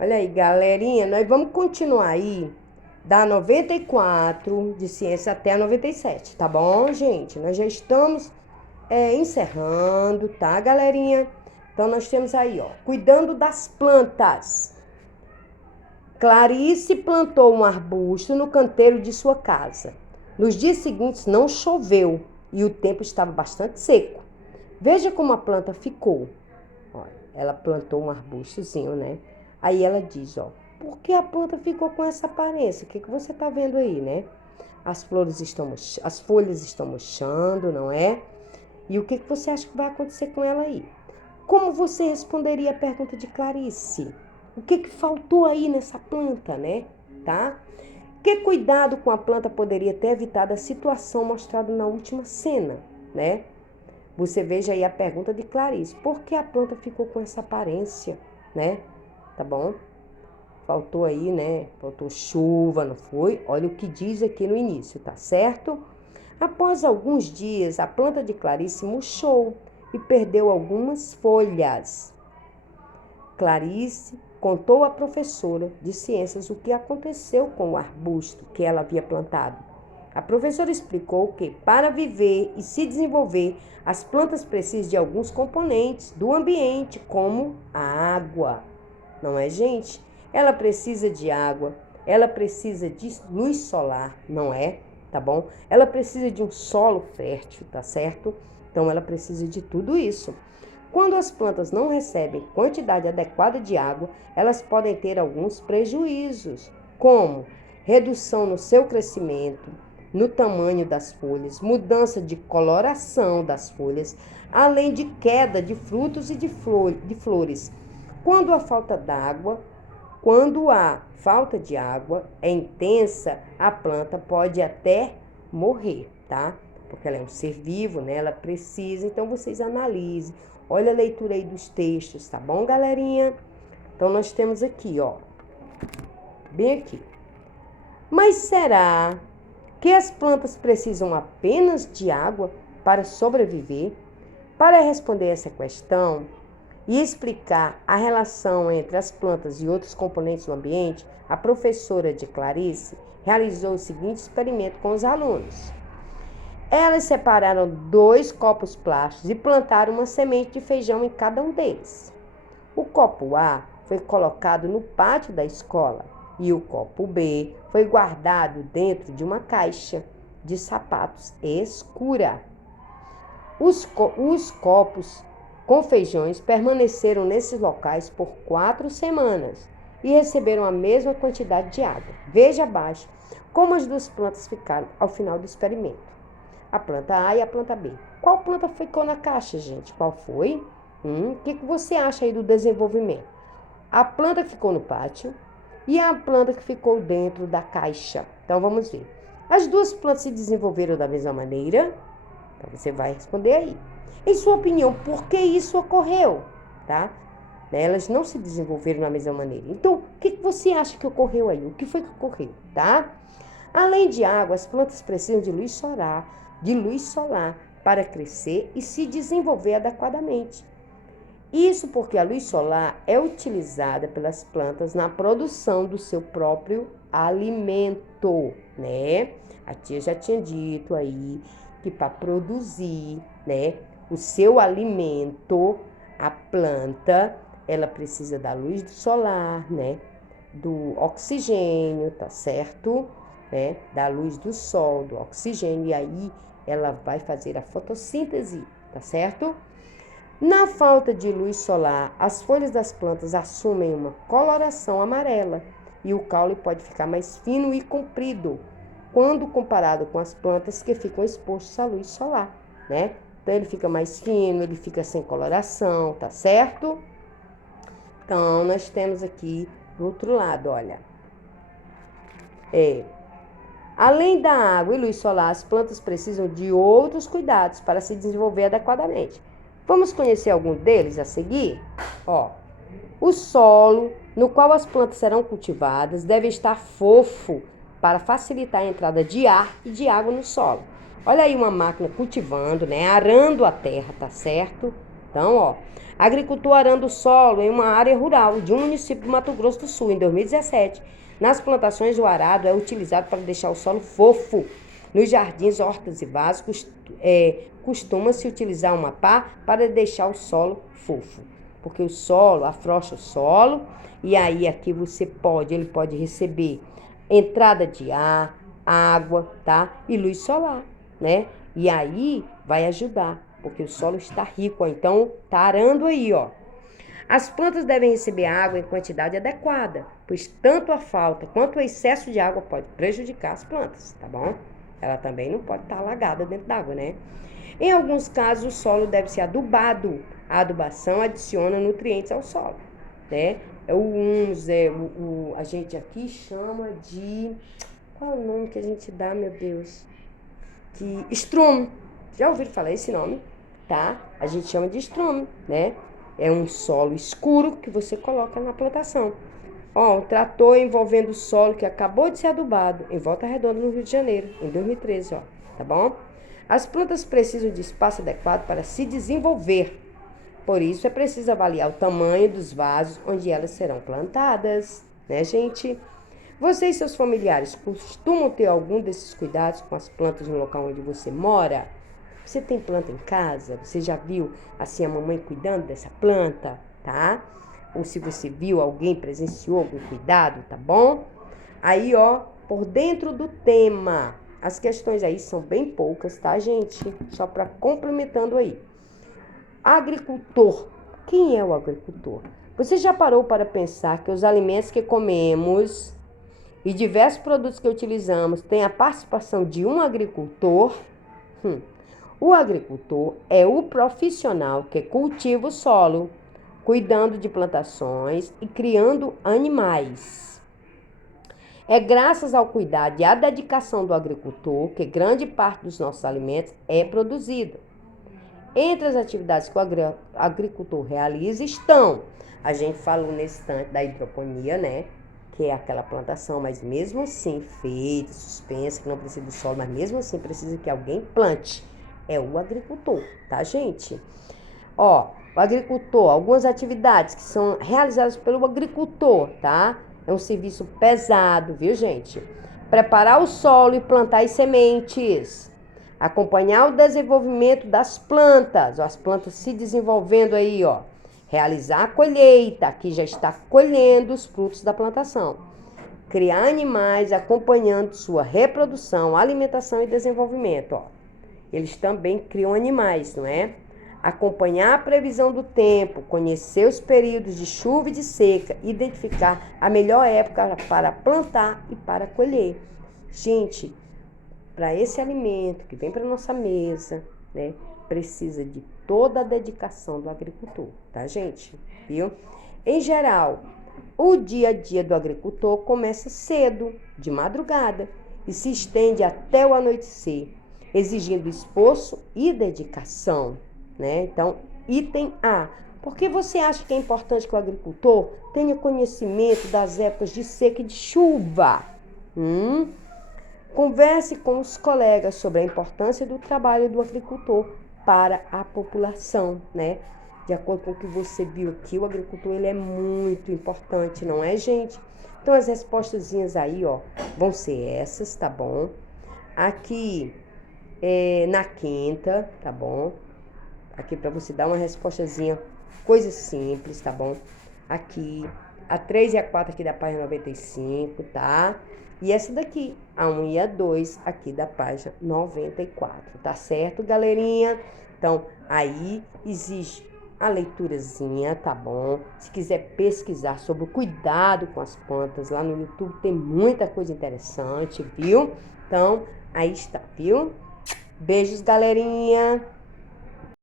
Olha aí, galerinha, nós vamos continuar aí da 94 de ciência até a 97, tá bom, gente? Nós já estamos encerrando, tá, galerinha? Então, nós temos aí, ó, cuidando das plantas. Clarice plantou um arbusto no canteiro de sua casa. Nos dias seguintes não choveu e o tempo estava bastante seco. Veja como a planta ficou. Olha, ela plantou um arbustozinho, né? Aí ela diz, ó, por que a planta ficou com essa aparência? O que você tá vendo aí, né? As folhas estão murchando, não é? E o que você acha que vai acontecer com ela aí? Como você responderia a pergunta de Clarice? O que faltou aí nessa planta, né? Tá? Que cuidado com a planta poderia ter evitado a situação mostrada na última cena, né? Você veja aí a pergunta de Clarice. Por que a planta ficou com essa aparência, né? Tá bom? Faltou aí, né? Faltou chuva, não foi? Olha o que diz aqui no início, tá certo? Após alguns dias, a planta de Clarice murchou e perdeu algumas folhas. Clarice contou à professora de ciências o que aconteceu com o arbusto que ela havia plantado. A professora explicou que, para viver e se desenvolver, as plantas precisam de alguns componentes do ambiente, como a água. Não é, gente? Ela precisa de água, ela precisa de luz solar, não é? Tá bom? Ela precisa de um solo fértil, tá certo? Então, ela precisa de tudo isso. Quando as plantas não recebem quantidade adequada de água, elas podem ter alguns prejuízos, como redução no seu crescimento, no tamanho das folhas, mudança de coloração das folhas, além de queda de frutos e de flores. Quando a falta de água é intensa, a planta pode até morrer, tá? Porque ela é um ser vivo, né? Ela precisa, então vocês analisem. Olha a leitura aí dos textos, tá bom, galerinha? Então nós temos aqui, ó, bem aqui. Mas será que as plantas precisam apenas de água para sobreviver? Para responder essa questão e explicar a relação entre as plantas e outros componentes do ambiente, a professora de Clarice realizou o seguinte experimento com os alunos. Elas separaram 2 copos plásticos e plantaram uma semente de feijão em cada um deles. O copo A foi colocado no pátio da escola e o copo B foi guardado dentro de uma caixa de sapatos escura. Os copos com feijões permaneceram nesses locais por 4 semanas e receberam a mesma quantidade de água. Veja abaixo como as duas plantas ficaram ao final do experimento. A planta A e a planta B. Qual planta ficou na caixa, gente? Qual foi? O que você acha aí do desenvolvimento? A planta que ficou no pátio e a planta que ficou dentro da caixa. Então, vamos ver. As duas plantas se desenvolveram da mesma maneira? Então, você vai responder aí. Em sua opinião, por que isso ocorreu? Tá? Elas não se desenvolveram da mesma maneira. Então, o que você acha que ocorreu aí? O que foi que ocorreu? Tá? Além de água, as plantas precisam de luz solar para crescer e se desenvolver adequadamente. Isso porque a luz solar é utilizada pelas plantas na produção do seu próprio alimento, né? A tia já tinha dito aí que para produzir, né, o seu alimento, a planta, ela precisa da luz solar, né, do oxigênio, tá certo? Né, da luz do sol, do oxigênio, e aí ela vai fazer a fotossíntese, tá certo? Na falta de luz solar, as folhas das plantas assumem uma coloração amarela e o caule pode ficar mais fino e comprido quando comparado com as plantas que ficam expostas à luz solar, né? Então ele fica mais fino, ele fica sem coloração, tá certo? Então nós temos aqui do outro lado, olha. Além da água e luz solar, as plantas precisam de outros cuidados para se desenvolver adequadamente. Vamos conhecer algum deles a seguir? Ó, o solo no qual as plantas serão cultivadas deve estar fofo para facilitar a entrada de ar e de água no solo. Olha aí uma máquina cultivando, né? Arando a terra, tá certo? Então, ó, agricultor arando o solo em uma área rural de um município do Mato Grosso do Sul, em 2017. Nas plantações, o arado é utilizado para deixar o solo fofo. Nos jardins, hortas e vasos, costuma-se utilizar uma pá para deixar o solo fofo. Porque o solo, afrouxa o solo, e aí aqui ele pode receber entrada de ar, água, tá? E luz solar, né? E aí vai ajudar, porque o solo está rico, ó. Então tá arando aí, ó. As plantas devem receber água em quantidade adequada, pois tanto a falta quanto o excesso de água pode prejudicar as plantas, tá bom? Ela também não pode estar alagada dentro d'água, né? Em alguns casos, o solo deve ser adubado. A adubação adiciona nutrientes ao solo, né? O humus, a gente aqui chama de... Qual é o nome que a gente dá, meu Deus? Estrume. Já ouviram falar esse nome? Tá? A gente chama de estrume, né? É um solo escuro que você coloca na plantação. Ó, um trator envolvendo o solo que acabou de ser adubado em Volta Redonda, no Rio de Janeiro, em 2013, ó. Tá bom? As plantas precisam de espaço adequado para se desenvolver. Por isso, é preciso avaliar o tamanho dos vasos onde elas serão plantadas, né, gente? Você e seus familiares costumam ter algum desses cuidados com as plantas no local onde você mora? Você tem planta em casa? Você já viu, assim, a mamãe cuidando dessa planta, tá? Ou se você viu, alguém presenciou algum cuidado, tá bom? Aí, ó, por dentro do tema, as questões aí são bem poucas, tá, gente? Só para complementando aí. Agricultor. Quem é o agricultor? Você já parou para pensar que os alimentos que comemos e diversos produtos que utilizamos têm a participação de um agricultor? O agricultor é o profissional que cultiva o solo, cuidando de plantações e criando animais. É graças ao cuidado e à dedicação do agricultor que grande parte dos nossos alimentos é produzida. Entre as atividades que o agricultor realiza estão, a gente falou nesse instante da hidroponia, né? Que é aquela plantação, mas mesmo assim feita, suspensa, que não precisa do solo, mas mesmo assim precisa que alguém plante. É o agricultor, tá, gente? Ó, o agricultor, algumas atividades que são realizadas pelo agricultor, tá? É um serviço pesado, viu, gente? Preparar o solo e plantar as sementes. Acompanhar o desenvolvimento das plantas, ó, as plantas se desenvolvendo aí, ó. Realizar a colheita, que já está colhendo os frutos da plantação. Criar animais acompanhando sua reprodução, alimentação e desenvolvimento, ó. Eles também criam animais, não é? Acompanhar a previsão do tempo, conhecer os períodos de chuva e de seca, identificar a melhor época para plantar e para colher. Gente, para esse alimento que vem para nossa mesa, né, precisa de toda a dedicação do agricultor, tá, gente? Viu? Em geral, o dia a dia do agricultor começa cedo, de madrugada, e se estende até o anoitecer, exigindo esforço e dedicação, né? Então, item A. Por que você acha que é importante que o agricultor tenha conhecimento das épocas de seca e de chuva? Converse com os colegas sobre a importância do trabalho do agricultor para a população, né? De acordo com o que você viu aqui, o agricultor ele é muito importante, não é, gente? Então, as respostazinhas aí, ó, vão ser essas, tá bom? Aqui, na quinta, tá bom? Aqui para você dar uma respostazinha, coisa simples, tá bom? Aqui, a 3 e a 4 aqui da página 95, tá? E essa daqui, a 1 e a 2 aqui da página 94, tá certo, galerinha? Então, aí existe a leiturazinha, tá bom? Se quiser pesquisar sobre o cuidado com as plantas, lá no YouTube tem muita coisa interessante, viu? Então, aí está, viu? Beijos, galerinha!